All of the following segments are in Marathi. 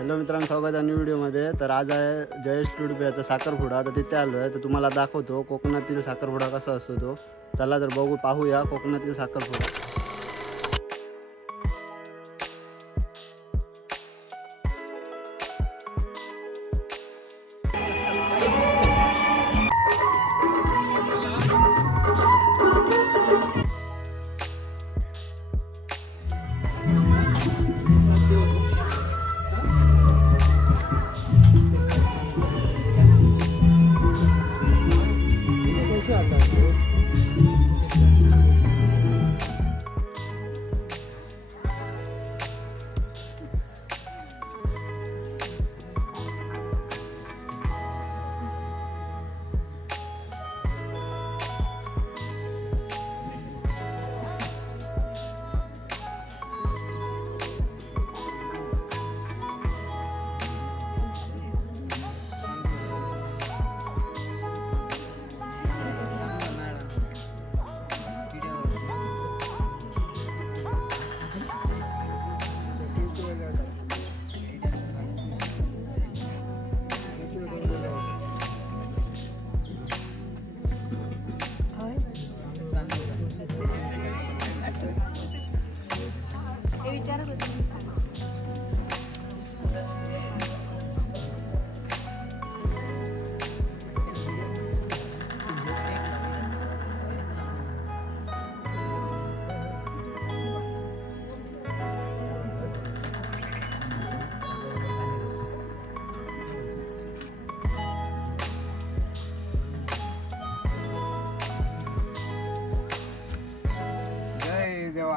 हॅलो मित्रांनो, स्वागत आहे न्यू व्हिडिओमध्ये. तर आज आहे जयेश टुडब्याचा साखरपुडा. तर तिथे आलो आहे, तर तुम्हाला दाखवतो कोकणातील साखरपुडा कसा असतो तो. चला तर बघू, पाहूया कोकणातील साखरपुडा.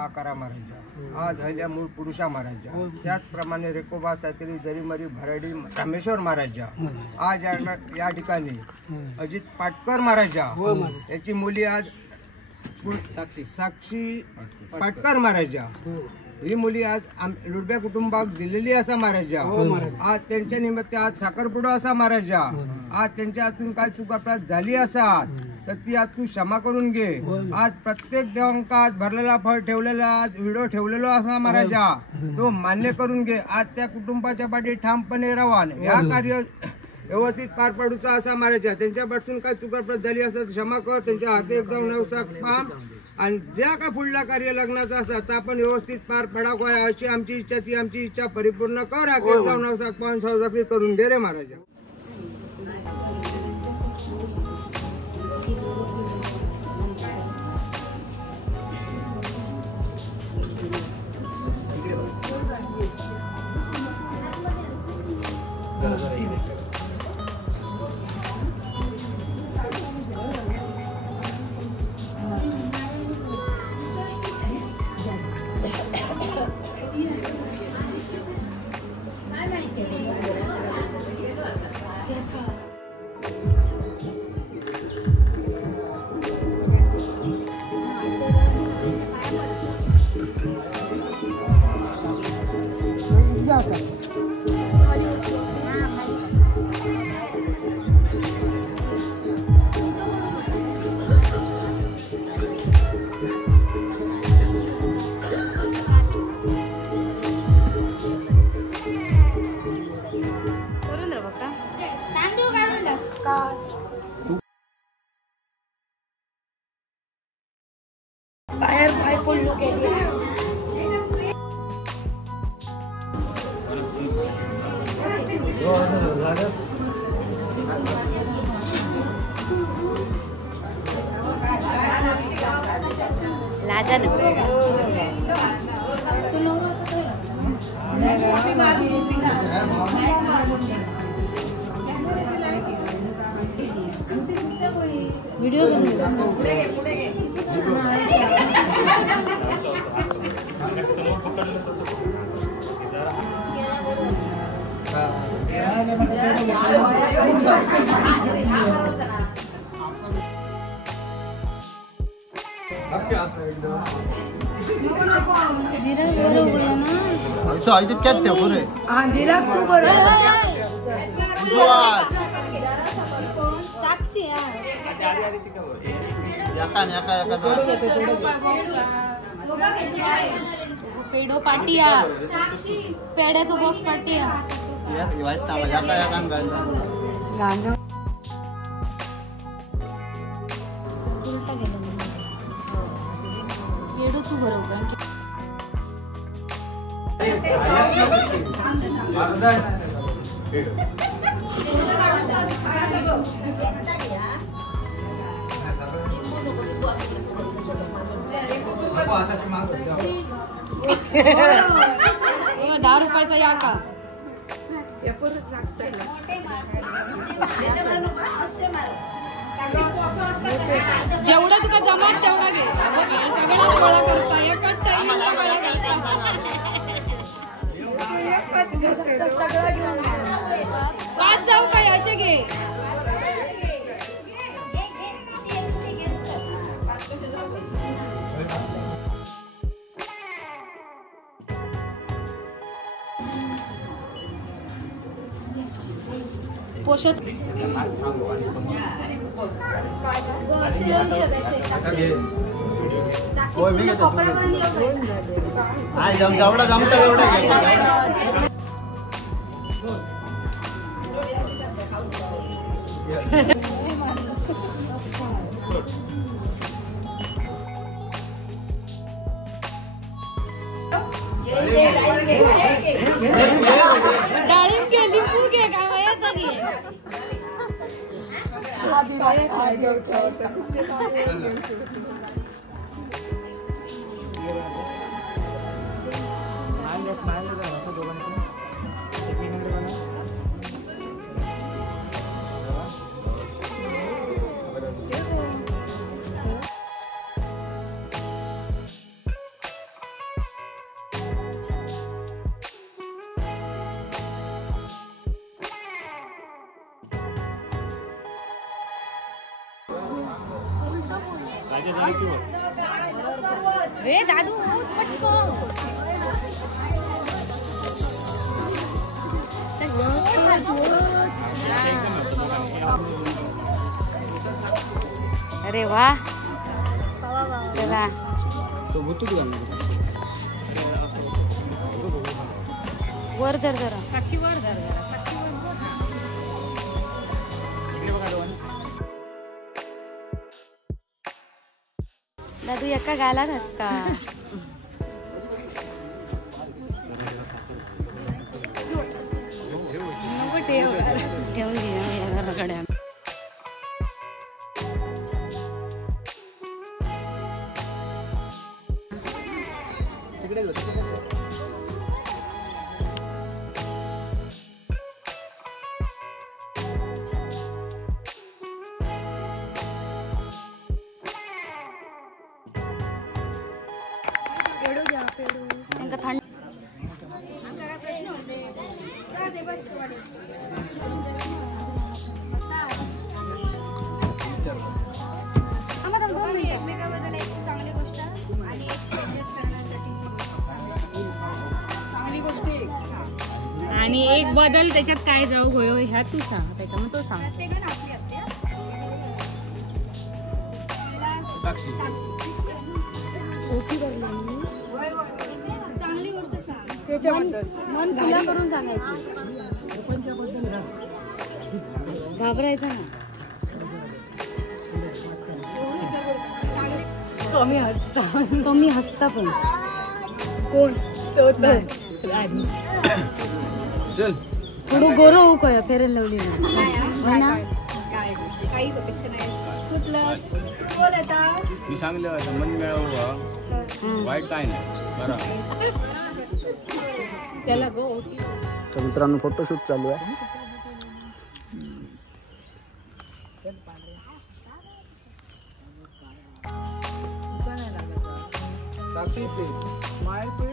आकारा मारायच्या, आज हल्ल्या मूळ पुरुषा मारायच्या, त्याचप्रमाणे रेकोबा सातेरी जरीमरी भराडी रामेश्वर मारायच्या. आज या ठिकाणी अजित पाटकर मारायच्या, याची मुली आज साक्षी पाटकर मारायच्या. ही मुली आज लुडब्या कुटुंबाक दिलेली असा मारायच्या. आज त्यांच्या निमित्त आज साखरपुडा असा मारायच्या. आज त्यांच्या हातून काय चूक अपराध झाली असतात तर ती आज तू क्षमा करून घे. आज प्रत्येक देवांकात भरलेला फळ ठेवलेला, आज व्हिडिओ ठेवलेला असा महाराजा तो मान्य करून घे. आज त्या कुटुंबाच्या पाठी ठामपणे रवान या कार्य व्यवस्थित पार पाडूचा असा महाराजा. त्यांच्यापासून काय चुकरप्रत झाली असत क्षमा कर. त्यांच्या हाती एकदम नवसाक पाम आणि ज्या का पुढला कार्य लग्नाचा असतात तर आपण व्यवस्थित पार पडाक व्हाय अशी आमची इच्छा. ती आमची इच्छा परिपूर्ण कर. हाती एकदम नवसाक पाम सावजापी करून घे रे महाराजा. व्हिडिओ आईचे कॅट ठेव पुरे. हां दिला तू बरोबर. साक्षी पेडो पाटिया पेड्याचा बॉक्स पाटिया गांजा येडू तू बरोबर ₹10 या का जेवढं तुका जमात तेवढा घे सगळं गोळा करता एकाच टाइमला गोळा करता पाच जाऊ काय असे घे पोषक जेवढा जमतं तेवढं डाळिंब घे लिंबू घे काय रे दादू पटकन अरे वा चला वर धर जरा साक्षी वर धर जरा दादू एका गालात असता ठेवून घे गड्या त्यांना थंड एकमेकाबद्दल एक चांगली गोष्ट आणि चांगली गोष्ट आणि एक बदल त्याच्यात काय जाऊ होयो ह्या तू सांग त्याच्यामुळे तो सांग प्रत्येकाने आपली चांगली गोष्ट सांग त्याच्याबद्दल मन खुला करून सांगायची घाबरायचं ना कमी हसता पण कोण चल थोडं गोरो होऊ काय फेरेल लावली ना काही अपेक्षा नाही कुठलं बोल आता मी सांगले मन मिळावं वाईट काय नाही बरं त्याला गो तर मित्रांनो फोटोशूट चालू आहे साक्षी पे मायर पे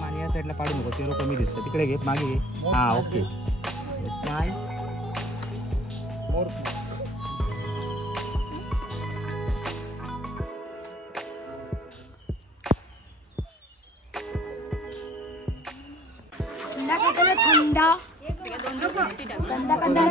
माने या साईडला काढू नको तेरो कमी दिसतं तिकडे घे मागे घे हा ओके स्माइल मोर थंडा कंदा